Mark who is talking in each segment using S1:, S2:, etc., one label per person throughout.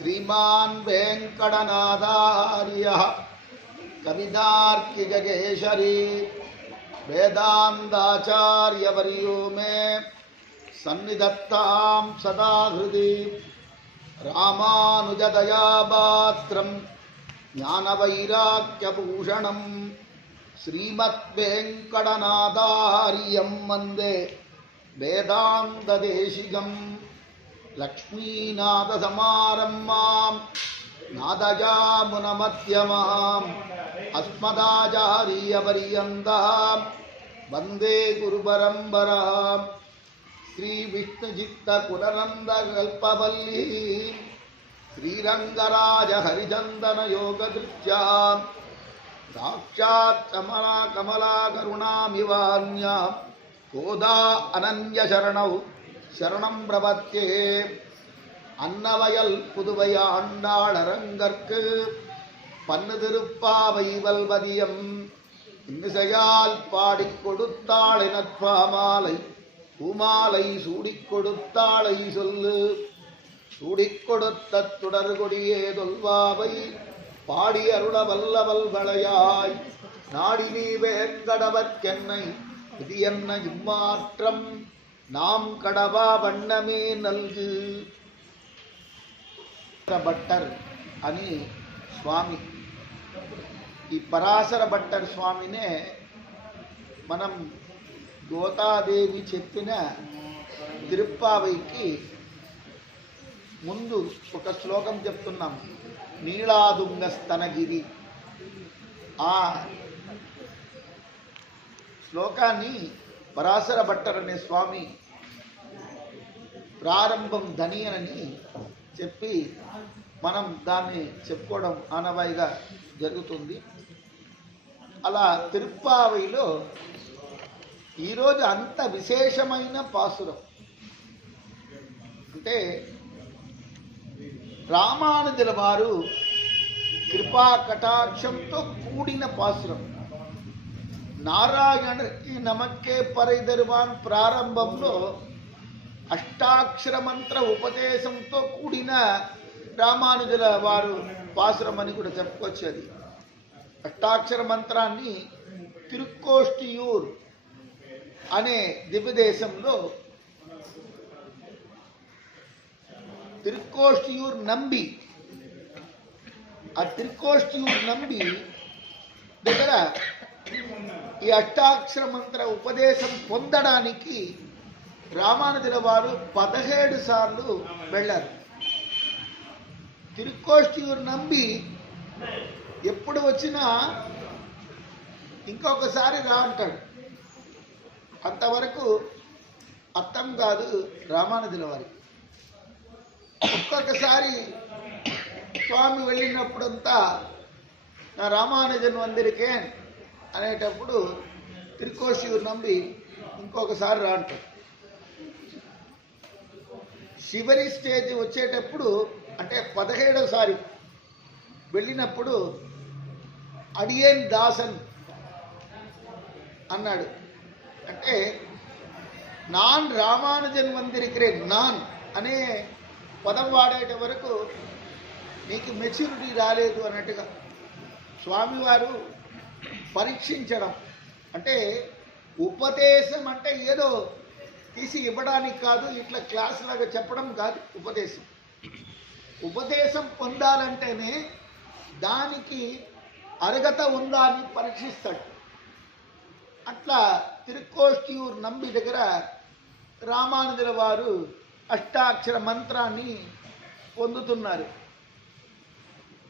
S1: श्रीमान् वेङ्कटनाथार्यः कवितार्किजगेशरी वेदान्ताचार्यवर्यो मे सन्निधत्तां सदा हृदि रामानुजदयापात्रं ज्ञानवैराग्यभूषणं श्रीमद्वेङ्कटनाथार्यं वन्दे वेदान्तदेशिकम् लक्ष्मीनाथसमारम्भां नादजामुनमध्यमाम् अस्मदाचार्यपर्यन्तां वन्दे गुरुपरम्पराम् श्रीविष्णुचित्तकुलनन्दकल्पवल्ली श्रीरङ्गराजहरिचन्दनयोगदृत्यां साक्षात् कमला कमलाकरुणामिवान्यां கோதா அனன்ய சரணௌ சரணம் பிரபத்தே. அன்னவயல் புதுவை ஆண்டாள் அரங்கற்கு பன்னு திருப்பாவை வல்வதியம் இன்னிசையால் பாடிக் கொடுத்தாள் நட்பாமாலை பூமாலை சூடிக் கொடுத்தாளை சொல்லு. சூடிக் கொடுத்த தொடர்கொடியே தொல்வாவை பாடி அருள வல்லவல் வளையாய். நாடி நீ வேங்கடவர்க்கென்னை இது என்ன இம்மாற்றம்? நாம் கடவா வண்ணமே நல்கு భట్టర్ అని స్వామి ఈ పరాశర భట్టర్ స్వామినే మనం గోతాదేవి చెప్పిన తిరుప్పావైకి ముందు ఒక శ్లోకం చెప్తున్నాం నీళాదుంగ స్తనగిరి ఆ శ్లోకాన్ని పరాశర భట్టరనే అనే స్వామి ప్రారంభం ధనియనని చెప్పి మనం దాన్ని చెప్పుకోవడం ఆనవాయిగా జరుగుతుంది. అలా తిరుప్పావైలో ఈరోజు అంత విశేషమైన పాసురం. అంటే రామానుజుల వారు కృపా కటాక్షంతో కూడిన పాసురం. నారాయణకి నమక్కే పరిధర్వాన్ ప్రారంభంలో అష్టాక్షర మంత్ర ఉపదేశంతో కూడిన రామానుజుల వారు పాసురం అని కూడా చెప్పుకోవచ్చు అది అష్టాక్షర మంత్రాన్ని తిరుక్కోష్టియూర్ అనే దివ్యదేశంలో తిరుక్కోష్టియూర్ నంబి ఆ తిరుక్కోష్టియూర్ నంబి దగ్గర ఈ అష్టాక్షర మంత్ర ఉపదేశం పొందడానికి రామానుజుల వారు పదిహేడు సార్లు వెళ్ళారు. తిరుక్కోష్టియూరు నంబి ఎప్పుడు వచ్చినా ఇంకొకసారి రా అంటాడు. అంతవరకు అర్థం కాదు రామానుజుల వారికి ఒక్కొక్కసారి స్వామి వెళ్ళినప్పుడంతా నా రామానుజన్ వందిరికే అనేటప్పుడు తిరుకోశివుడు నమ్మి ఇంకొకసారి రా అంటాడు చివరి స్టేజ్ వచ్చేటప్పుడు అంటే పదిహేడోసారి వెళ్ళినప్పుడు అడియేన్ దాసన్ అన్నాడు. అంటే నాన్ రామానుజన్ మందిరికరే నాన్ అనే పదం వాడేట వరకు నీకు మెచ్యూరిటీ రాలేదు అన్నట్టుగా. స్వామివారు పరీక్షించడం. అంటే ఉపదేశం అంటే ఏదో తీసి ఇవ్వడానికి కాదు ఇట్లా క్లాస్ లాగా చెప్పడం కాదు ఉపదేశం. ఉపదేశం పొందాలంటేనే దానికి అర్హత ఉందా అని పరీక్షిస్తాడు. అట్లా తిరుక్కోష్టియూర్ నంబి దగ్గర రామానుజుల వారు అష్టాక్షర మంత్రాన్ని పొందుతున్నారు.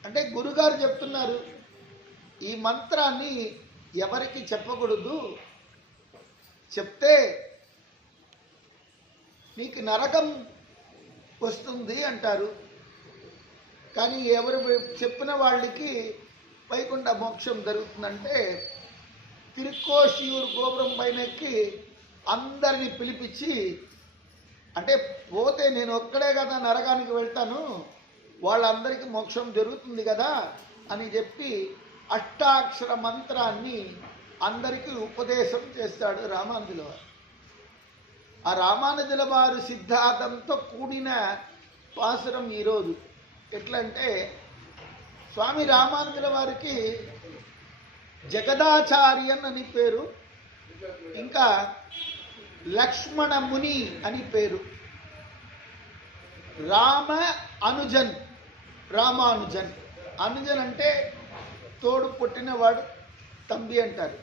S1: అంటే గురుగారు చెప్తున్నారు ఈ మంత్రాన్ని ఎవరికి చెప్పకూడదు? చెప్తే నీకు నరకం వస్తుంది అంటారు. కానీ ఎవరు చెప్పిన వాళ్ళకి వైకుంఠ మోక్షం జరుగుతుందంటే తిరుక్కోశియూరు గోపురం పైన ఎక్కి అందరిని పిలిపించి అంటే పోతే నేను ఒక్కడే కదా నరకానికి వెళ్తాను వాళ్ళందరికీ మోక్షం జరుగుతుంది కదా అని చెప్పి అష్టాక్షర మంత్రాన్ని అందరికీ ఉపదేశం చేస్తాడు రామానుజుల వారు. ఆ రామానుజుల వారు సిద్ధాంతంతో కూడిన పాసురం ఈరోజు. ఎట్లా అంటే స్వామి రామానుజుల వారికి జగదాచార్యన్ అని పేరు ఇంకా లక్ష్మణ ముని అని పేరు. రామ అనుజన్ రామానుజన్. అనుజన్ అంటే తోడు పుట్టినవాడు తంబి అంటారు.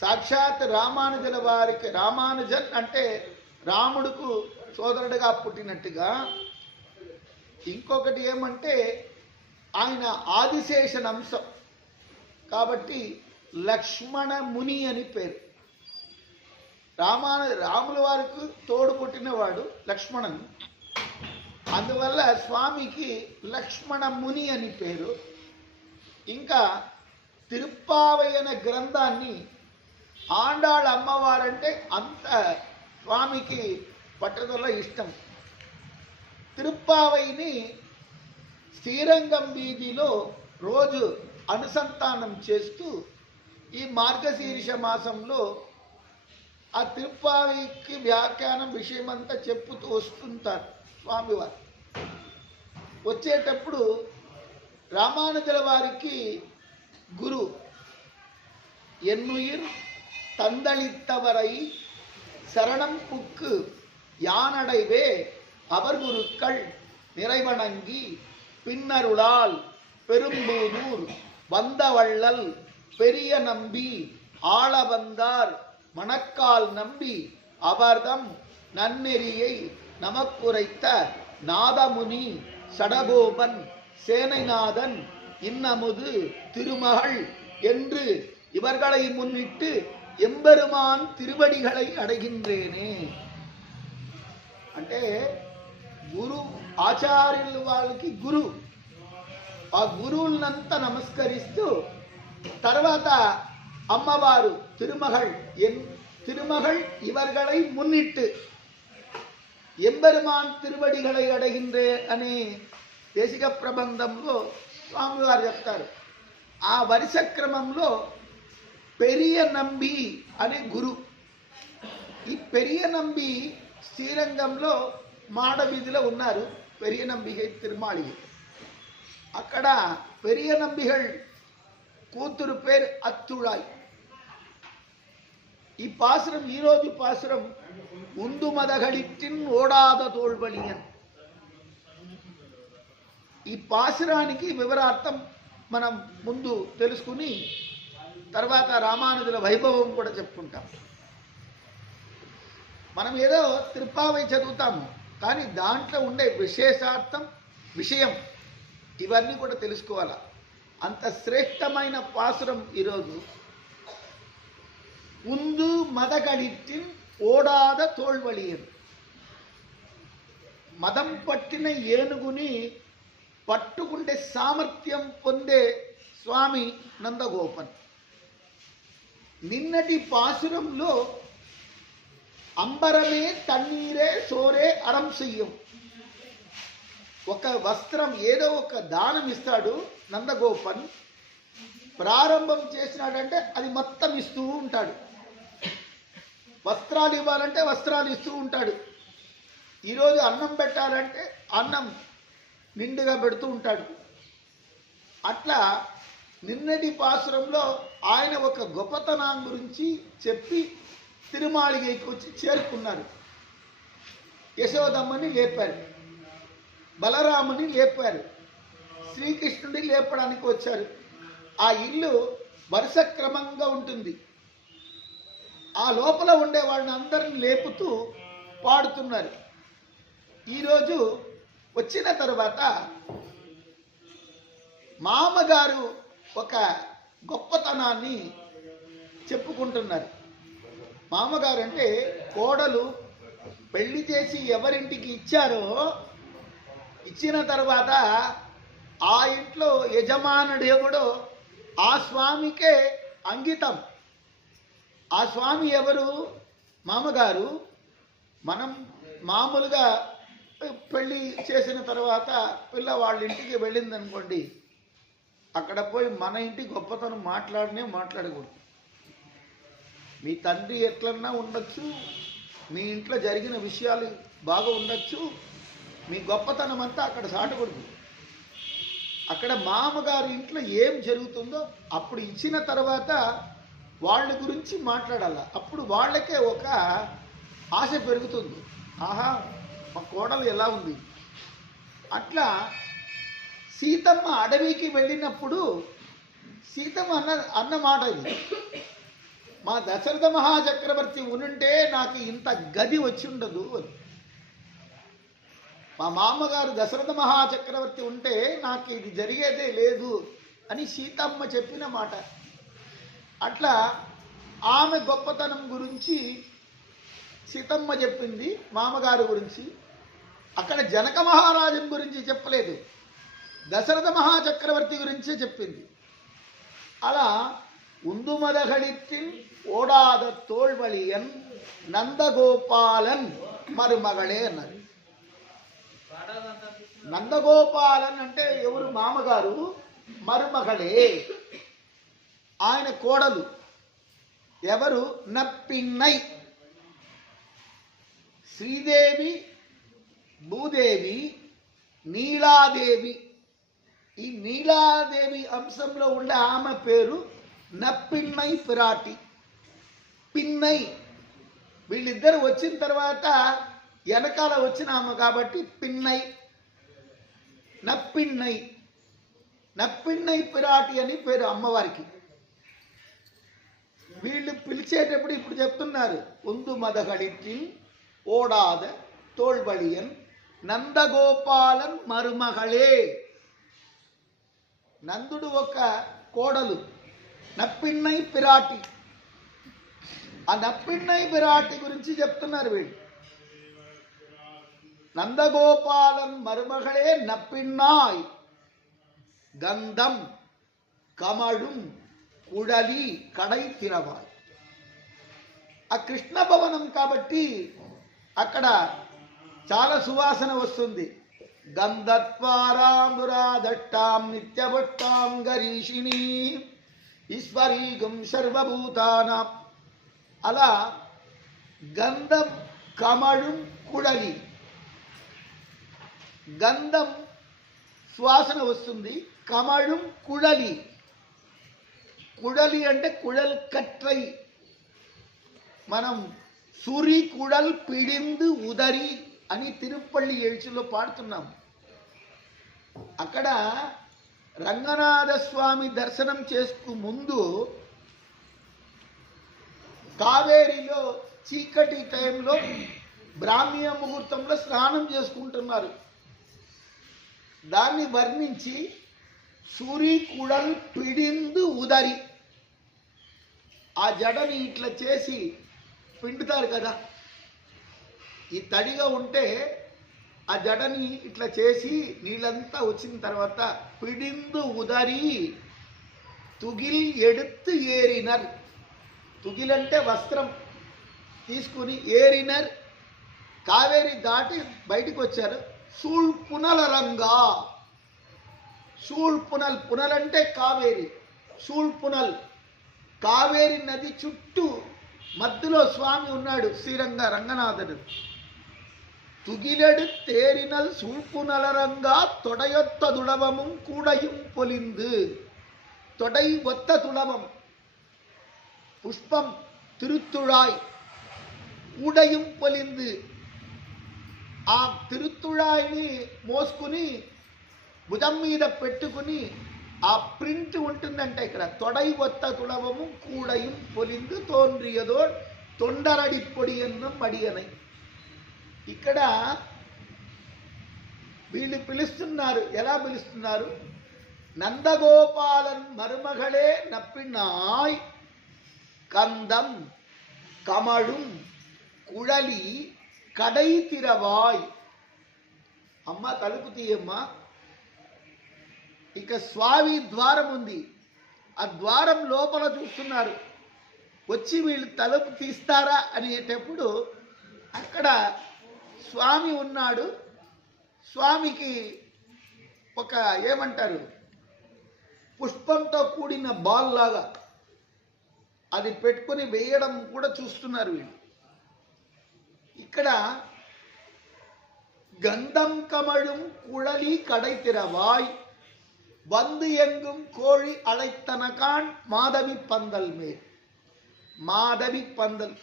S1: సాక్షాత్ రామానుజుల వారికి రామానుజన్ అంటే రాముడుకు సోదరుడిగా పుట్టినట్టుగా. ఇంకొకటి ఏమంటే ఆయన ఆదిశేషన్ అంశం. కాబట్టి లక్ష్మణ ముని అని పేరు. రామాను రాముల వారికి తోడు పుట్టినవాడు లక్ష్మణన్ అందువల్ల స్వామికి లక్ష్మణ ముని అని పేరు. ఇంకా తిరుప్పావయ్యన గ్రంథాన్ని ఆండాళ్ళ అమ్మవారంటే అంత స్వామికి పట్టుదల ఇష్టం. తిరుప్పావైని శ్రీరంగం వీధిలో రోజు అనుసంధానం చేస్తూ ఈ మార్గశీర్ష మాసంలో ఆ తిరుప్పావికి వ్యాఖ్యానం విషయమంతా చెప్పుతూ వస్తుంటారు స్వామివారు. వచ్చేటప్పుడు ராமானுஜலவாரிக்கு குரு. என்னுயிர் தந்தளித்தவரை சரணம் புக்கு யானடைவே அவர் குருக்கள் நிறைவணங்கி பின்னருளால் பெரும்பூதூர் வந்தவள்ளல் பெரிய நம்பி ஆள வந்தார் மணக்கால் நம்பி அவர்தம் நன்னெறியை நமக்குரைத்த நாதமுனி சடகோபன் சேனைநாதன் இன்னமுது திருமகள் என்று இவர்களை முன்னிட்டு எம்பெருமான் திருவடிகளை அடைகின்றேனே అంటే గురు ఆచార్యులు వాళ్ళకి గురు ఆ గురువులనంతా నమస్కరిస్తూ తర్వాత అమ్మవారు తిరుమగల్ ఎన్ తిరుమగల్ ఇవర్களை మున్నిట్టు ఎంబెరుమాన్ திருவடிகளை அடைகின்றேன் అనే దేశిక ప్రబంధంలో స్వామివారు చెప్తారు. ఆ వరుస క్రమంలో పెరియ నంబి అనే గురు. ఈ పెరియ నంబి శ్రీరంగంలో మాడ వీధిలో ఉన్నారు. పెరియ నంబిగై తిరుమాళిగై అక్కడ పెరియ నంబిகள் కూతురు పేరు అత్తుళాయ్. ఈ పాసురం ఈరోజు పాసురం ఉందు మదగడిట్టిన్ ఓడాద తోల్బలియన్ ఈ పాసురానికి వివరార్థం మనం ముందు తెలుసుకుని తర్వాత రామానుజుల వైభవం కూడా చెప్పుకుంటాం. మనం ఏదో త్రిపావై చదువుతాము కానీ దాంట్లో ఉండే విశేషార్థం విషయం ఇవన్నీ కూడా తెలుసుకోవాలి? అంత శ్రేష్టమైన పాసురం ఈరోజు ఉందు మదగడిట్టిన్ ఓడాద తోల్వలియన్ మదం పట్టిన ఏనుగుని పట్టుకుంటే సామర్థ్యం పొందే స్వామి నందగోపన్. నిన్నటి పాసురంలో అంబరమే తన్నీరే సోరే అరం చెయ్యం. ఒక వస్త్రం ఏదో ఒక దానం ఇస్తాడు నందగోపన్. ప్రారంభం చేసినాడంటే అది మొత్తం ఇస్తూ ఉంటాడు. వస్త్రాలు ఇవ్వాలంటే వస్త్రాలు ఇస్తూ ఉంటాడు. ఈరోజు అన్నం పెట్టాలంటే అన్నం నిండుగా పెడుతూ ఉంటాడు. అట్లా నిన్నటి పాసురంలో ఆయన ఒక గొప్పతనం గురించి చెప్పి తిరుమాళిగైకి వచ్చి చేరుకున్నారు యశోదమ్మని లేపారు. బలరాముని లేపారు. శ్రీకృష్ణుడిని లేపడానికి వచ్చారు. ఆ ఇల్లు వరుస క్రమంగా ఉంటుంది. ఆ లోపల ఉండే వాళ్ళని అందరిని లేపుతూ పాడుతున్నారు. ఈరోజు వచ్చిన తర్వాత మామగారు ఒక గొప్పతనాన్ని చెప్పుకుంటున్నారు. మామగారు అంటే కోడలు పెళ్ళి చేసి ఎవరింటికి ఇచ్చారో ఇచ్చిన తర్వాత ఆ ఇంట్లో యజమానుడు ఎవడో ఆ స్వామికే అంకితం. ఆ స్వామి ఎవరు? మామగారు. మనం మామూలుగా పెళ్ళి చేసిన తర్వాత పిల్ల వాళ్ళ ఇంటికి వెళ్ళింది అనుకోండి అక్కడ పోయి మన ఇంటి గొప్పతనం మాట్లాడినే మాట్లాడకూడదు. మీ తండ్రి ఎట్లన్నా ఉండొచ్చు మీ ఇంట్లో జరిగిన విషయాలు బాగా ఉండొచ్చు మీ గొప్పతనం అంతా అక్కడ సాటకూడదు అక్కడ మామగారు ఇంట్లో ఏం జరుగుతుందో అప్పుడు ఇచ్చిన తర్వాత వాళ్ళ గురించి మాట్లాడాల. అప్పుడు వాళ్ళకే ఒక ఆశ పెరుగుతుంది. ఆహా మా కోడలు ఎలా ఉంది? అట్లా సీతమ్మ అడవికి వెళ్ళినప్పుడు సీతమ్మ అన్న అన్నమాట ఇది. మా దశరథ మహాచక్రవర్తి ఉనుంటే నాకు ఇంత గది వచ్చి ఉండదు అని. మా మామగారు దశరథ మహాచక్రవర్తి ఉంటే నాకు ఇది జరిగేదే లేదు అని సీతమ్మ చెప్పిన మాట. అట్లా ఆమె గొప్పతనం గురించి సీతమ్మ చెప్పింది మామగారు గురించి. అక్కడ జనక మహారాజం గురించి చెప్పలేదు. దశరథ మహాచక్రవర్తి గురించే చెప్పింది. అలా உந்துமதகளித்தின் ఓడాద தோல்வழியன் నందగోపాలన్ మరుమగళే అన్నది. నందగోపాలన్ అంటే ఎవరు? మామగారు మరుమగళే. ఆయన కోడలు. ఎవరు? నప్పిన్నై. శ్రీదేవి భూదేవి నీలాదేవి. ఈ నీలాదేవి అంశంలో ఉండే ఆమె పేరు నప్పిన్నై పిరాటి. పిన్నై. వీళ్ళిద్దరు వచ్చిన తర్వాత వెనకాల వచ్చిన ఆమె కాబట్టి పిన్నై. నప్పిన్నై. నప్పిన్నై పిరాటి అని పేరు అమ్మవారికి. వీళ్ళు పిలిచేటప్పుడు ఇప్పుడు చెప్తున్నారు ఉందు మదగడికి ஓடாத தோல்வழியன் ನಂದಗೋಪಾಲನ್ ಮರುಮಗಳೇ ನಂದುಡು ಒಕ್ಕ ಕೋಡಲು ನಪ್ಪಿಣ್ಣೈ ಪಿರಾಟಿ ಆ ನಪ್ಪಿಣ್ಣೈ ಪಿರಾಟಿ గురించి చెప్తున్నారు వీళ్ళు నందగోపాలన్ మరుమగళే నప్పిన్నాయ్ గంధం కమళుం కుడలి కడై తినవాయ్ ఆ కృష్ణ భవనం కాబట్టి అక్కడ చాలా సువాసన వస్తుంది. గంధత్వారాంబురాదట్టాం నిత్యభట్టాం గరీషిణి ఈశ్వరీగం సర్వభూతానాం. అలా గంధం కమళం కుడలి గంధం శ్వాసన వస్తుంది కమళం కుడలి కుడలి అంటే కుడల్ కట్రై. మనం సూరి కుడల్ పిడిందు ఉదరి అని తిరుపల్లి ఏడ్చిలో పాడుతున్నాం. అక్కడ రంగనాథ స్వామి దర్శనం చేసుకు ముందు కావేరిలో చీకటి టైంలో బ్రాహ్మీయ ముహూర్తంలో స్నానం చేసుకుంటున్నారు. దాన్ని వర్ణించి సూరి కుడల్ పిడిందు ఉదరి. ఆ జడని ఇట్లా చేసి పిండుతారు కదా. ఈ తడిగా ఉంటే ఆ జడని ఇట్లా చేసి నీళ్ళంతా వచ్చిన తర్వాత పిడిందు ఉదరి తుగిల్ ఎడుతు ఏరినర్. తుగిలంటే వస్త్రం తీసుకుని ఏరినర్. కావేరి దాటి బయటకు వచ్చారు సూళ్ పునల రంగా. సూళ్ పునల్ పునల్ అంటే కావేరి. సూళ్ పునల్ కావేరి నది చుట్టూ మధ్యలో స్వామి ఉన్నాడు శ్రీరంగ రంగనాథుడు துகிலெடு தேரினல் சூழ்ப்புணலரங்கா தொடையொத்த துளவமும் கூடையும் பொலிந்து தொடை ஒத்த துளவம் புஷ்பம் திருத்துழாய் కూడయం పొలింది ఆ తిరుత్తుళాయిని మోసుకుని భుజం మీద పెట్టుకుని ఆ ప్రింట్ ఉంటుందంటే ఇక్కడ తొడై ఒత్త ತುಳವಮು కూడయం ಪೊಲಿಂದು ತೋನ್ರಿಯದೋ తొండరడి పొడి అన్న మడియనై. ఇక్కడ వీళ్ళు పిలుస్తున్నారు. ఎలా పిలుస్తున్నారు? నందగోపాలన్ మరుమగళే నప్పినాయ్. కందం కమళుం కుడలి కడై తిరవాయ్. అమ్మ తలుపు తీయమ్మా. ఇక స్వామి ద్వారం ఉంది. ఆ ద్వారం లోపల చూస్తున్నారు. వచ్చి వీళ్ళు తలుపు తీస్తారా అనేటప్పుడు అక్కడ స్వామి ఉన్నాడు. స్వామికి ఒక ఏమంటారు? పుష్పంతో కూడిన బాల్ లాగా అది పెట్టుకొని వేయడం కూడా చూస్తున్నారు వీళ్ళు. ఇక్కడ గంధం కమళం కుడలి కడైతిరవాయ్ வந்து எங்கும் கோழி அழைத்தனகான் மாதவி பந்தல் மேல் మాధవి పందల్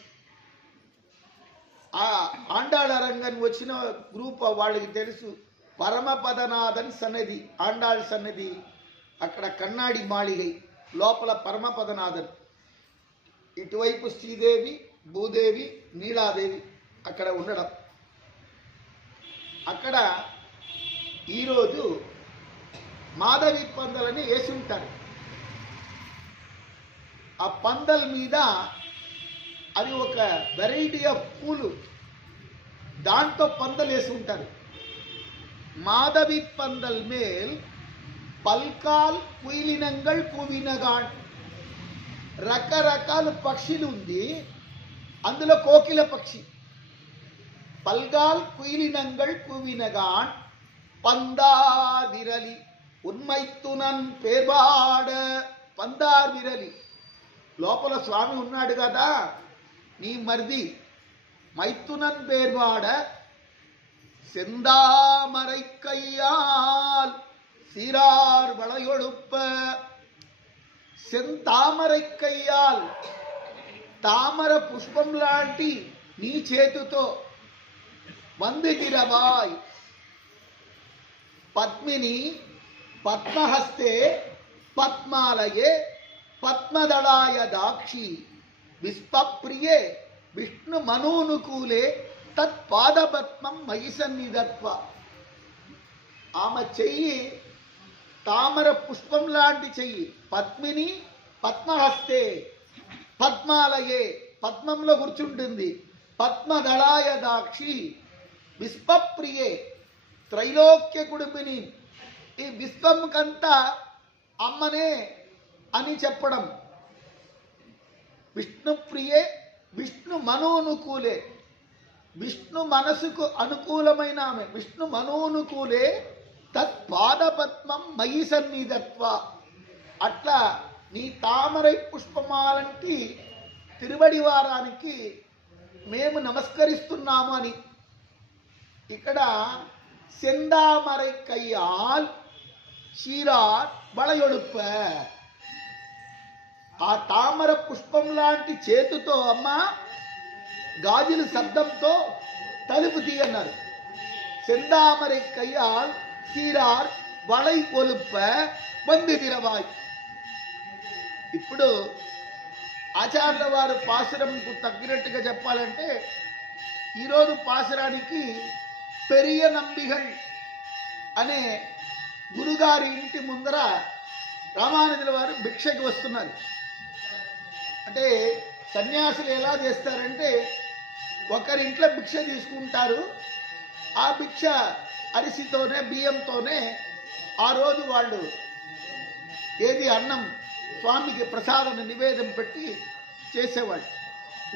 S1: ఆ ఆండాళరంగన్ వచ్చిన గ్రూప్ వాళ్ళకి తెలుసు పరమపదనాథన్ సన్నిధి ఆండాళ్ సన్నిధి అక్కడ కన్నాడి మాళిగై లోపల పరమపదనాథన్ ఇటువైపు శ్రీదేవి భూదేవి నీలాదేవి అక్కడ ఉండడం అక్కడ ఈరోజు మాధవి పందలని వేసి ఉంటారు ఆ పందల్ మీద అది ఒక వెరైటీ ఆఫ్ పూలు. దాంతో పందలు వేసి ఉంటారు మాధవి పందల్ మేల్ పల్కాల్ కుయిలినంగల్ కువినగాన్. రకరకాల పక్షులు ఉంది అందులో కోకిల పక్షి. పల్గాల్ కుయిలినంగల్ కువినగాన్. పందాదిరలి. విరలి ఉన్మైతునన్ పేర్వాడ పందార్ విరలి లోపల స్వామి ఉన్నాడు కదా నీ మరిది మైతునన్ పేర్వాడ செந்தாமரை கையால் சீரார் வளையொழுப்ப సెంతామరై కయ్యాల్ తామర పుష్పం లాంటి నీ చేతితో వందిగిరవాయ్ పద్మిని పద్మహస్తే పద్మాలయే పద్మదళాయ దాక్షి విశ్వప్రియే విష్ణు మనోనుకూలే తత్పాదపద్మం మయి సన్నిధత్వ. ఆమె చెయ్యి తామర పుష్పం లాంటి చెయ్యి. పద్మిని పద్మహస్తే పద్మాలయే పద్మంలో కూర్చుంటుంది. పద్మదళాయ దాక్షి విశ్వప్రియే త్రైలోక్య కుడుపిని విశ్వంకంతా అమ్మనే అని చెప్పడం. విష్ణుప్రియే విష్ణు మనోనుకూలే విష్ణు మనసుకు అనుకూలమైన ఆమె విష్ణు మనోనుకూలే తత్పాదపద్మం మయి సన్నిధత్వ. అట్లా నీ తామరై పుష్పమాలంటి తిరువడి వారానికి మేము నమస్కరిస్తున్నాము అని. ఇక్కడ సెందామరై కయ్యాల్ షీరార్ బళయొడుప్ప ఆ తామర పుష్పం లాంటి చేతితో అమ్మ గాజుల శబ్దంతో తలుపు తీయన్నారు செந்தாமரை கையால் సీరార్ వళై కొలుప్ప బంది తిరవాయ్ ఇప్పుడు ఆచార్యుల వారు పాసురంకు తగ్గినట్టుగా చెప్పాలంటే ఈరోజు పాసురానికి పెరియ నంబిగల్ అనే గురుగారి ఇంటి ముందర రామానుజుల వారు భిక్షకి వస్తున్నారు. అంటే సన్యాసులు ఎలా చేస్తారంటే ఒకరి ఇంట్లో భిక్ష తీసుకుంటారు. ఆ భిక్ష అరిసితోనే బియ్యంతోనే ఆ రోజు వాళ్ళు ఏది అన్నం స్వామికి ప్రసాదం నివేదన పెట్టి చేసేవాళ్ళు.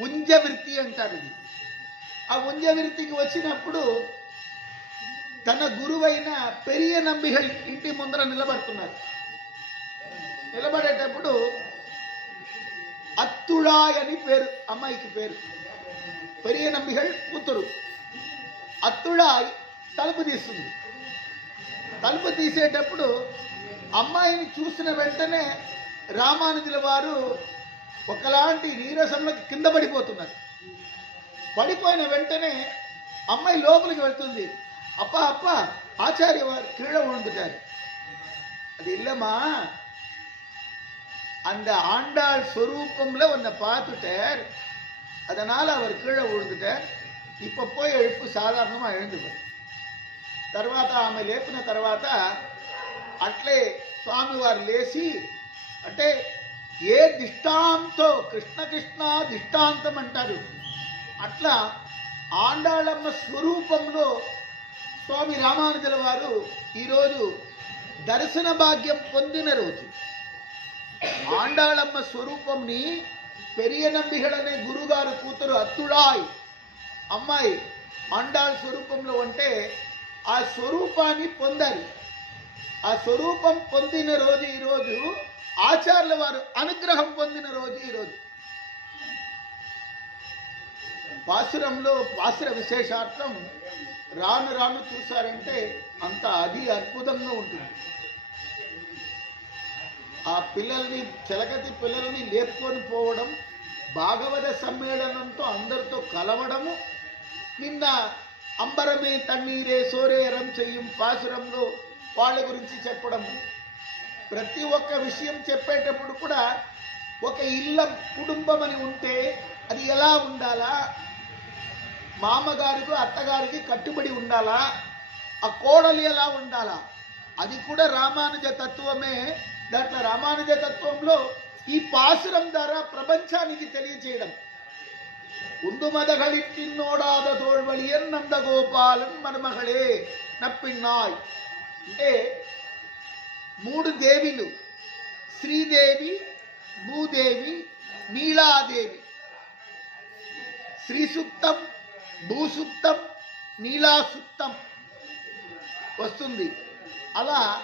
S1: ఉంజవృత్తి అంటారు ఇది. ఆ ఉంజవృత్తికి వచ్చినప్పుడు తన గురువైన పెరియ నంబిగల్ ఇంటి ముందర నిలబడుతున్నారు. నిలబడేటప్పుడు అత్తుడాయ్ అని పేరు అమ్మాయికి పేరు. పెరియ నంబిగల్ కూతురు. అత్తుడాయ్ తలుపు తీస్తుంది. తలుపు తీసేటప్పుడు అమ్మాయిని చూసిన వెంటనే రామానుజుల వారు ఒకలాంటి నీరసంలో కింద పడిపోతున్నారు. పడిపోయిన వెంటనే అమ్మాయి లోపలికి వెళ్తుంది. அப்பா அப்பா ஆச்சாரியவார் கீழே விழுந்துட்டார். அது இல்லம்மா. அந்த ஆண்டாள் ஸ்வரூபம்ல உன்னை பார்த்துட்டார். அதனால அவர் கீழே விழுந்துட்டார். இப்ப போய் எழுப்பு சாதாரணமா எழுந்துவார் తర్వాత ఆమె లేపిన తర్వాత అట్లే స్వామివారు లేచి అంటే ఏ దిష్టాంతో కృష్ణ కృష్ణ దిష్టాంతం అంటారు అట్లా ఆండాళమ్మ స్వరూపంలో స్వామి రామానుజుల వారు ఈరోజు దర్శన భాగ్యం పొందిన రోజు. ఆండాళమ్మ స్వరూపంని పెరియ నంబిహడనే గురుగారు కూతురు అత్తుడాయ్ అమ్మాయి ఆండాళ్ స్వరూపంలో ఉంటే ఆ స్వరూపాన్ని పొందాలి. ఆ స్వరూపం పొందిన రోజు ఈరోజు ఆచార్యుల వారు అనుగ్రహం పొందిన రోజు ఈరోజు. పాసురంలో పాసుర విశేషార్థం రాను రాను చూశారంటే అంత అది అద్భుతంగా ఉంటుంది. ఆ పిల్లల్ని చిలకతి పిల్లల్ని లేపుకొని పోవడం భాగవత సమ్మేళనంతో అందరితో కలవడము నిన్న అంబరమే తన్నీరే సోరేరం చెయ్యం పాసురంలో వాళ్ళ గురించి చెప్పడము ప్రతి ఒక్క విషయం చెప్పేటప్పుడు కూడా ఒక ఇళ్ళ కుటుంబం అని ఉంటే అది ఎలా ఉండాలా? మామగారికి అత్తగారికి కట్టుబడి ఉండాలా? ఆ కోడలి ఎలా ఉండాలా? అది కూడా రామానుజ తత్వమే. దాంట్లో రామానుజ తత్వంలో ఈ పాసురం ద్వారా ప్రపంచానికి తెలియచేయడం. உண்டுமதகளிற்றின்னோடாத தோழ்வழியன் నందగోపాలన్ மருமகளே నప్పిన్నాయ్. అంటే మూడు దేవిలు. శ్రీదేవి భూదేవి నీలాదేవి. శ్రీ సుక్తం భూసూక్తం నీలాసూక్తం వస్తుంది. అలా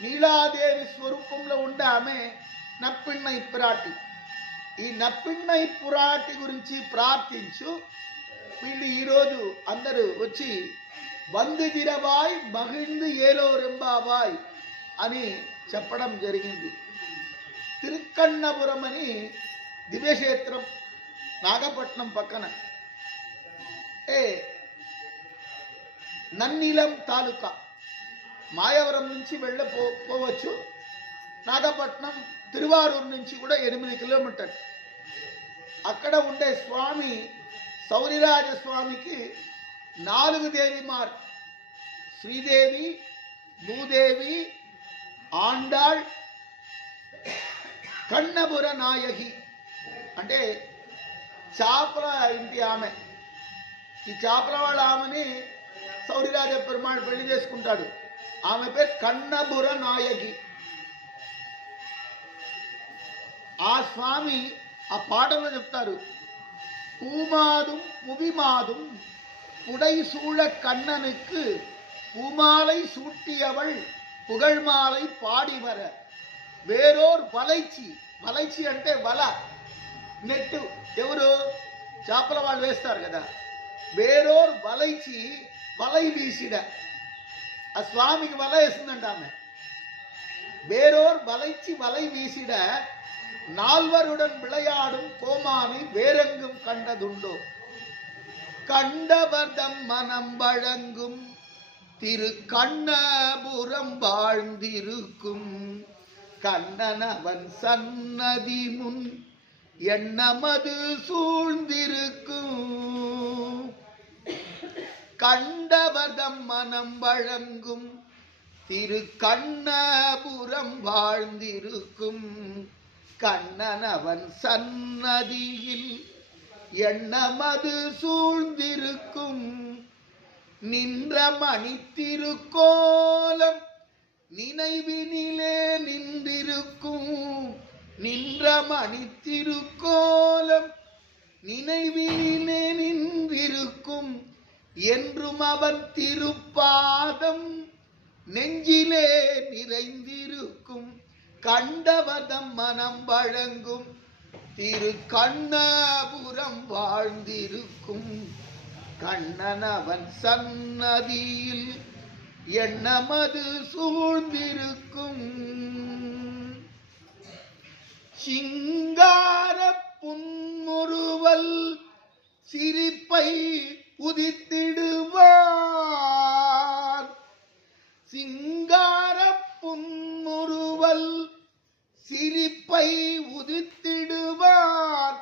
S1: నీలాదేవి స్వరూపంలో ఉండే ఆమె నప్పిన్న పురాటి ఈ నప్పిన్న పురాటి గురించి ప్రార్థించు. వీళ్ళు ఈరోజు అందరూ వచ్చి వంది దిరబాయ్ మహిందు ఏలో రెంబాబాయ్ అని చెప్పడం జరిగింది. తిరుక్కన్నపురం అని దివ్యక్షేత్రం నాగపట్నం పక్కన. అంటే నన్నిలం తాలూకా మాయవరం నుంచి వెళ్ళపో పోవచ్చు. నాగపట్నం తిరువారూరు నుంచి కూడా ఎనిమిది కిలోమీటర్ అక్కడ ఉండే స్వామి సౌరిరాజ స్వామికి నాలుగు దేవి మార్ శ్రీదేవి భూదేవి ఆండాళ్ కన్నబుర నాయకి అంటే చాపల ఇంటి ఆమె. ఈ చాపల వాళ్ళ ఆమెని సౌరిరాజ పెరుమాళ్ పెళ్లి చేసుకుంటాడు ఆమె పేరు కన్నబుర నాయకి ఆ స్వామి ఆ పాటలో చెప్తారు பூமாதும் புவிமாதும் புடைசூழ கண்ணனுக்கு பூமாலை சூட்டியவள் புகழ்மாலை పాడి వర వేరోర్ వలైచి వలైచి అంటే వల నెట్టు ఎవరు చేపల వాళ్ళు వేస్తారు కదా വേരോർ വലയിച്ച് വലൈ വീശിട ആ സ്വാമിക്ക് വല എസുന്നുണ്ടാമേ വേരോർ വലയിച്ച് വലൈ വീശിട നാൽവരുടൻ വിളയാടും കോമാനി വേറെങ്കും കണ്ടതുണ്ടോ കണ്ടവർദം മനം വഴങ്ങും திரு கண்ணபுரம் வாழ்ந்திருக்கும் கண்ணனவன் சன்னதி முன் எண்ணமது சூழ்ந்திருக்கும். கண்டவதம் மனம் வழங்கும். திரு கண்ணபுரம் வாழ்ந்திருக்கும். கண்ணனவன் சன்னதியில் எண்ணமது சூழ்ந்திருக்கும். நின்ற மணி திருக்கோலம் நினைவினிலே நின்ற மணி திருக்கோலம் நினைவினிலே நின்றிருக்கும் என்றும் அவன் திருப்பாதம் நெஞ்சிலே நிறைந்திருக்கும் கண்டவதம் மனம் வழங்கும் திரு கண்ணபுரம் வாழ்ந்திருக்கும் கண்ணன் அவன் சன்னதியில் எண்ணமது சூழ்ந்திருக்கும். சிங்கார புன்முறுவல் சிரிப்பை உதித்திடுவார். சிங்கார புன்முறுவல் சிரிப்பை உதித்திடுவார்.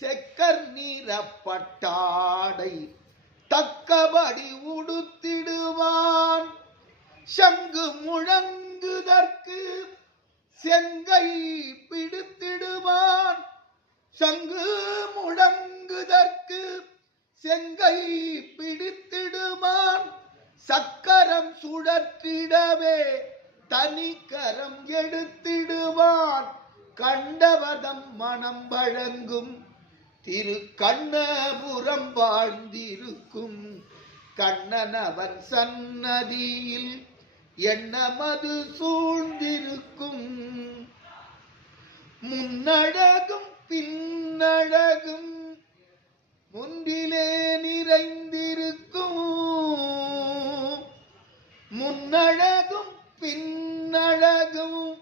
S1: செக்கர் நீரப்பட்டாடை தக்கபடி உடுத்திடுவான். சங்கு முழங்குதற்கு செங்கை பிடித்திடுவான். சங்கு முழங்குதற்கு செங்கை பிடித்திடுவான். சக்கரம் சுழற்றிடவே தனிக்கரம் எடுத்திடுவான். கண்டவதம் மனம் வழங்கும் திரு கண்ணபுரம் வாழ்ந்திருக்கும் கண்ணன் கண்ணனவன் சன்னதியில் எண்ணமது சூழ்ந்திருக்கும். முன்னழகும் பின்னழகும் முன்றிலே நிறைந்திருக்கும். முன்னழகும் பின்னழகும்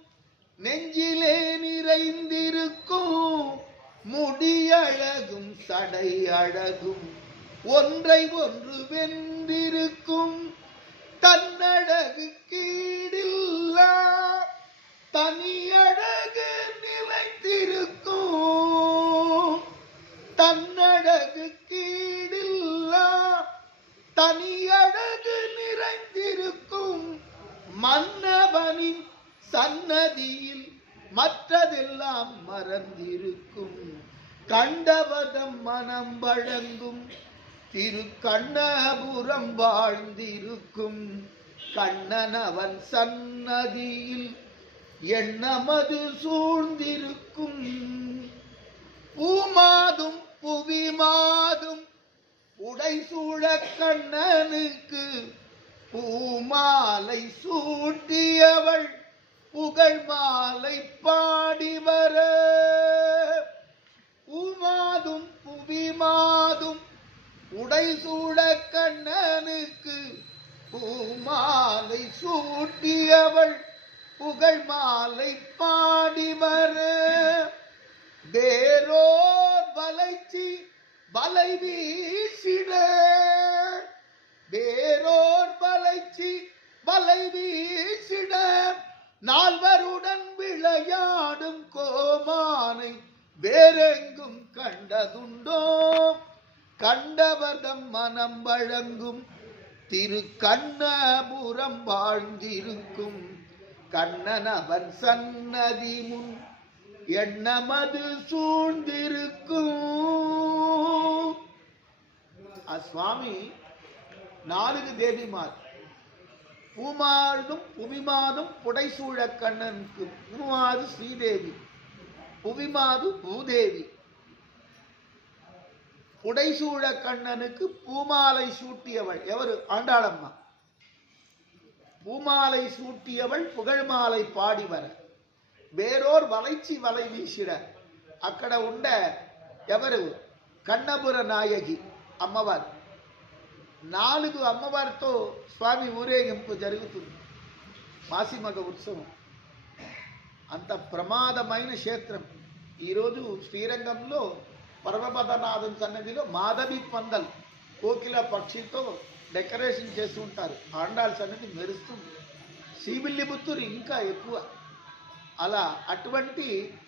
S1: நெஞ்சிலே நிறைந்திருக்கும். முடியழகும் சடை அழகும் ஒன்றை ஒன்று வென்றிருக்கும். தன்னழகு கீடில்லா தனியழகு நிலைத்திருக்கும். தன்னழகு கீடில்லா தனியழகு நிறைந்திருக்கும். மன்னவனின் சன்னதியில் மற்றதெல்லாம் மறந்திருக்கும். கண்டவதம் மனம் வழங்கும். திரு கண்ணபுரம் வாழ்ந்திருக்கும் கண்ணனவன் சன்னதியில் எண்ணமது சூழ்ந்திருக்கும். பூமாதும் புவிமாதும் உடைசூழ கண்ணனுக்கு பூமாலை சூட்டியவள் புகழ் மாலை பாடி வர உடை சூட கண்ணனுக்கு பூமாலை சூட்டியவள் புகழ் மாலை பாடி வர. வேரோர் வளைச்சி வலை வீசிட. வேரோர் வளைச்சி வலை வீசிட. நால்வருடன் விளையாடும் கோமானை வேறெங்கும் கண்டதுண்டோ. கண்டவர்தம் மனம் வழங்கும் திரு கண்ணபுரம் வாழ்ந்திருக்கும். கண்ணன் அவன் சன்னதி முன் எண்ணமது சூழ்ந்திருக்கும். அஸ்வாமி நான்கு தேவிமார். பூமாதும் புவிமாதும் புடைசூழ கண்ணனுக்கு பூமாது ஸ்ரீதேவி புவிமாது பூதேவி. புடைசூழ கண்ணனுக்கு பூமாலை சூட்டியவள் எவரு ஆண்டாளம்மா பூமாலை சூட்டியவள் புகழ்மாலை பாடி వర వేరోర్ వలైచి వలై వీసిర అక్కడ ఉండ ఎవరు కన్నపుర నాయకి అమ్మవారు నాలుగు అమ్మవారితో స్వామి ఊరేగింపు జరుగుతుంది మాసిమగ ఉత్సవం అంత ప్రమాదమైన క్షేత్రం ఈరోజు శ్రీరంగంలో పరమపదనాథం సన్నిధిలో మాధవి పందల్ కోకిల పక్షితో డెకరేషన్ చేసి ఉంటారు. ఆండాళ్ళ సన్నిధి మెరుస్తుంది. శ్రీవిల్లిపుత్తూరు ఇంకా ఎక్కువ. అలా అటువంటి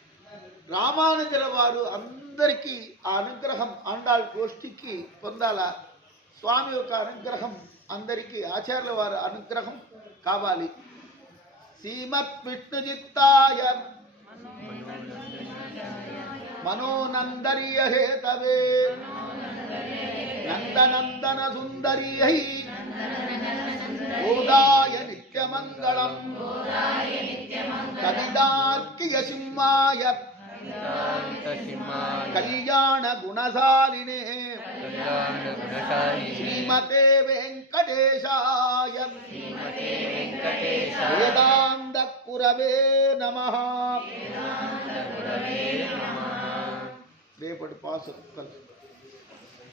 S1: రామానుజుల వారు అందరికీ ఆ అనుగ్రహం ఆండాళ్ గోష్ఠికి పొందాలా స్వామి యొక్క అనుగ్రహం అందరికీ ఆచార్యుల వారి అనుగ్రహం కావాలి. శ్రీమత్ విష్ణుజిత్తాయ మనోనందరియ హేతవే నందనందన సుందరియై గోదాయ నిత్యమంగళం కవిదార్కియ సింహాయ కళ్యాణ గుణశాలినే శ్రీమతే వెంకటేశాయ వేదాంత కురవే నమ. రేపటి పాస్ కలిసి